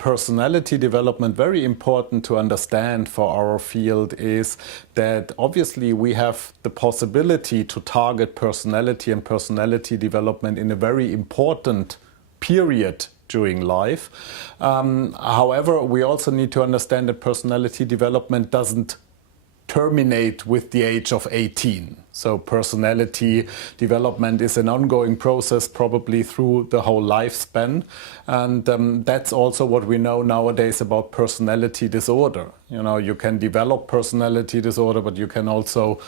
personality development very important to understand for our field is that obviously we have the possibility to target personality and personality development in a very important period during life. However, we also need to understand that personality development doesn't terminate with the age of 18. So personality development is an ongoing process, probably through the whole lifespan. And that's also what we know nowadays about personality disorder. You know, you can develop personality disorder, but you can also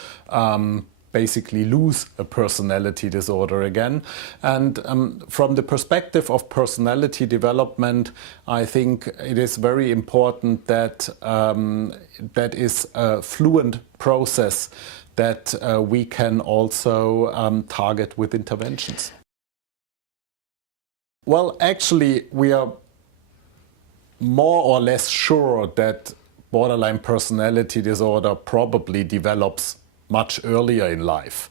basically lose a personality disorder again. And from the perspective of personality development, I think it is very important that that is a fluent process that we can also target with interventions. Well, actually, we are more or less sure that borderline personality disorder probably develops much earlier in life.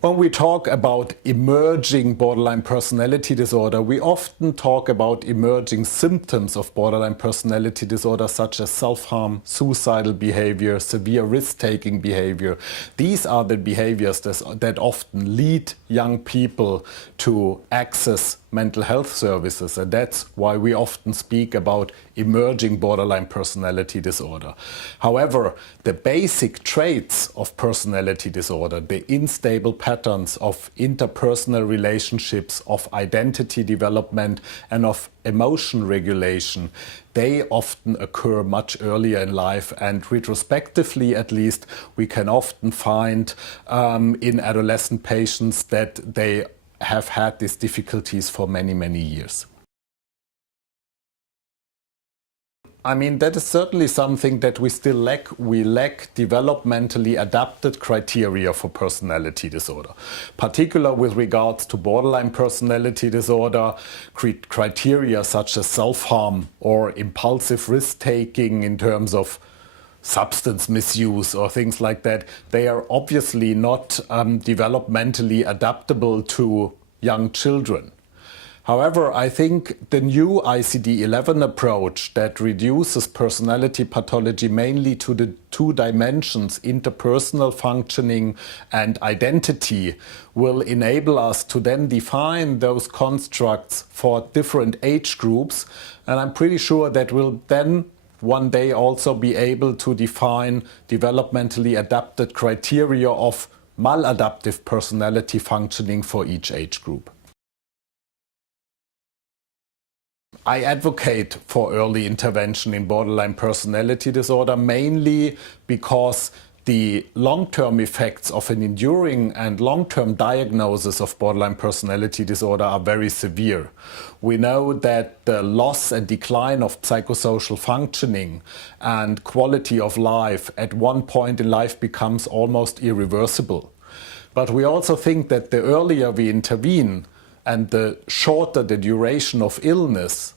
When we talk about emerging borderline personality disorder, we often talk about emerging symptoms of borderline personality disorder such as self-harm, suicidal behavior, severe risk-taking behavior. These are the behaviors that often lead young people to access mental health services, and that's why we often speak about emerging borderline personality disorder. However, the basic traits of personality disorder, the unstable patterns of interpersonal relationships, of identity development and of emotion regulation, they often occur much earlier in life, and retrospectively at least we can often find in adolescent patients that they have had these difficulties for many, many years. I mean, that is certainly something that we still lack. We lack developmentally adapted criteria for personality disorder, particularly with regards to borderline personality disorder. Criteria such as self-harm or impulsive risk-taking in terms of substance misuse or things like that, they are obviously not developmentally adaptable to young children. However, I think the new ICD-11 approach that reduces personality pathology mainly to the two dimensions, interpersonal functioning and identity, will enable us to then define those constructs for different age groups. And I'm pretty sure that we'll then one day also be able to define developmentally adapted criteria of maladaptive personality functioning for each age group. I advocate for early intervention in borderline personality disorder mainly because the long-term effects of an enduring and long-term diagnosis of borderline personality disorder are very severe. We know that the loss and decline of psychosocial functioning and quality of life at one point in life becomes almost irreversible. But we also think that the earlier we intervene and the shorter the duration of illness,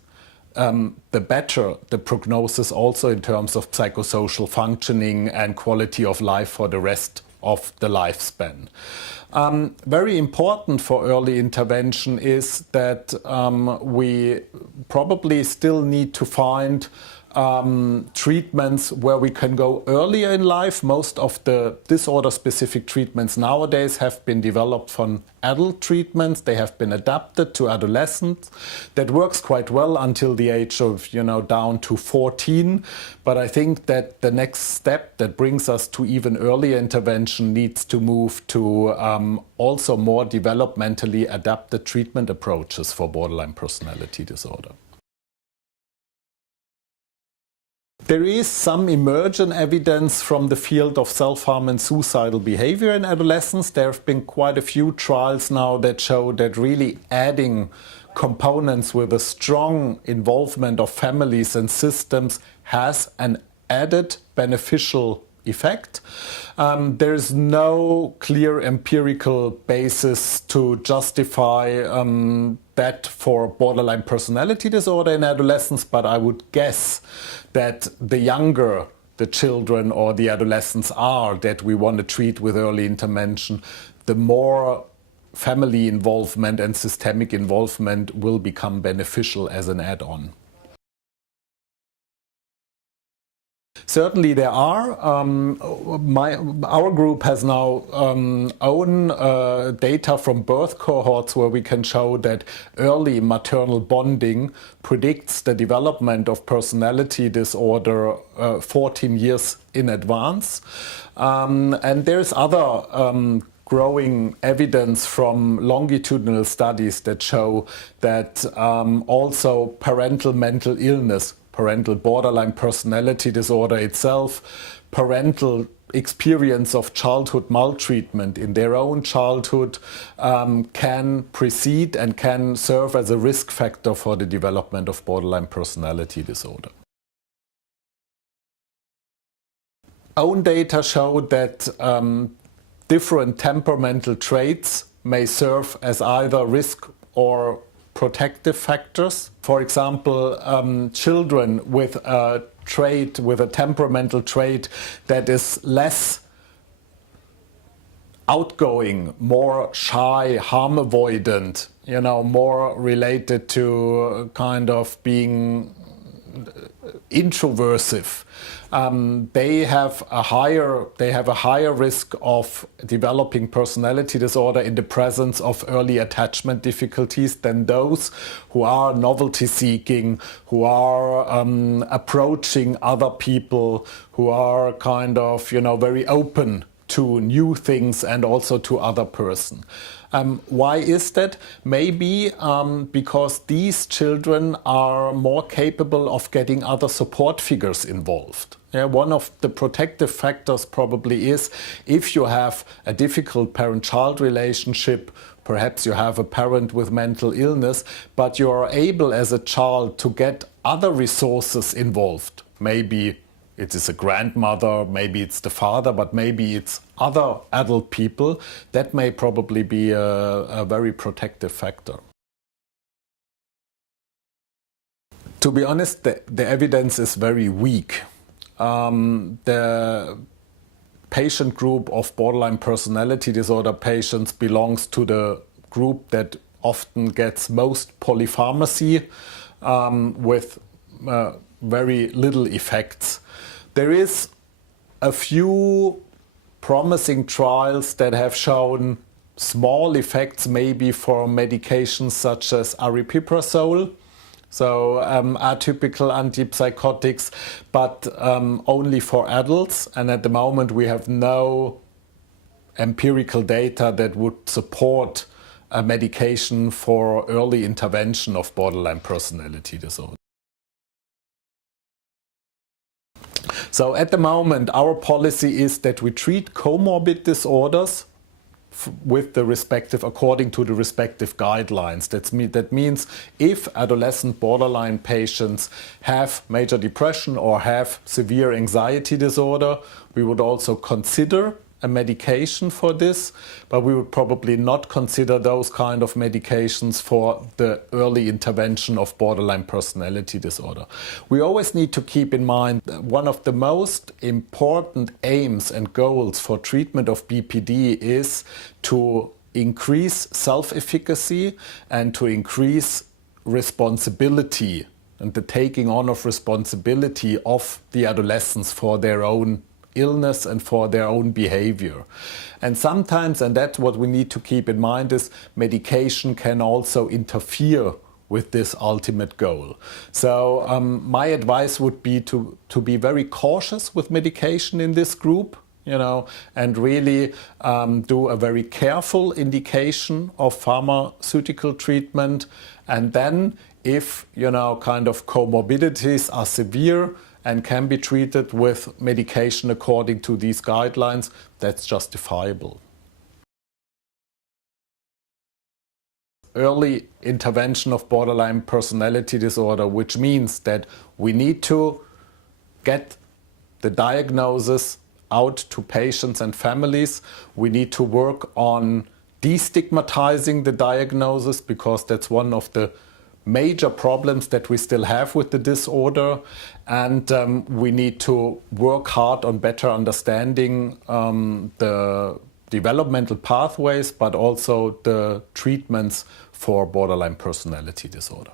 the better the prognosis also in terms of psychosocial functioning and quality of life for the rest of the lifespan. Very important for early intervention is that we probably still need to find treatments where we can go earlier in life. Most of the disorder-specific treatments nowadays have been developed from adult treatments. They have been adapted to adolescents. That works quite well until the age of, down to 14. But I think that the next step that brings us to even earlier intervention needs to move to also more developmentally adapted treatment approaches for borderline personality disorder. There is some emergent evidence from the field of self-harm and suicidal behavior in adolescents. There have been quite a few trials now that show that really adding components with a strong involvement of families and systems has an added beneficial effect. There is no clear empirical basis to justify that for borderline personality disorder in adolescents, but I would guess that the younger the children or the adolescents are that we want to treat with early intervention, the more family involvement and systemic involvement will become beneficial as an add-on. Certainly there are. Our group has now own data from birth cohorts where we can show that early maternal bonding predicts the development of personality disorder 14 years in advance. And there's other growing evidence from longitudinal studies that show that also parental mental illness, parental borderline personality disorder itself, parental experience of childhood maltreatment in their own childhood can precede and can serve as a risk factor for the development of borderline personality disorder. Own data show that different temperamental traits may serve as either risk or protective factors. For example, children with a temperamental trait that is less outgoing, more shy, harm avoidant, more related to kind of being introversive. They have a higher risk of developing personality disorder in the presence of early attachment difficulties than those who are novelty seeking, who are approaching other people, who are kind of very open to new things and also to other person. Why is that? Maybe because these children are more capable of getting other support figures involved. Yeah, one of the protective factors probably is if you have a difficult parent-child relationship, perhaps you have a parent with mental illness, but you are able as a child to get other resources involved. Maybe it is a grandmother, maybe it's the father, but maybe it's other adult people. That may probably be a very protective factor. To be honest, the evidence is very weak. The patient group of borderline personality disorder patients belongs to the group that often gets most polypharmacy with very little effects. There is a few promising trials that have shown small effects maybe for medications such as aripiprazole, so atypical antipsychotics, but only for adults. And at the moment we have no empirical data that would support a medication for early intervention of borderline personality disorder. So at the moment, our policy is that we treat comorbid disorders with the respective, according to the respective guidelines. That means if adolescent borderline patients have major depression or have severe anxiety disorder, we would also consider a medication for this, but we would probably not consider those kind of medications for the early intervention of borderline personality disorder. We always need to keep in mind that one of the most important aims and goals for treatment of BPD is to increase self-efficacy and to increase responsibility and the taking on of responsibility of the adolescents for their own illness and for their own behavior. And sometimes, and that's what we need to keep in mind, is medication can also interfere with this ultimate goal. So my advice would be to be very cautious with medication in this group, and really do a very careful indication of pharmaceutical treatment. And then if, kind of comorbidities are severe and can be treated with medication according to these guidelines, that's justifiable. Early intervention of borderline personality disorder, which means that we need to get the diagnosis out to patients and families. We need to work on destigmatizing the diagnosis, because that's one of the major problems that we still have with the disorder, and we need to work hard on better understanding the developmental pathways, but also the treatments for borderline personality disorder.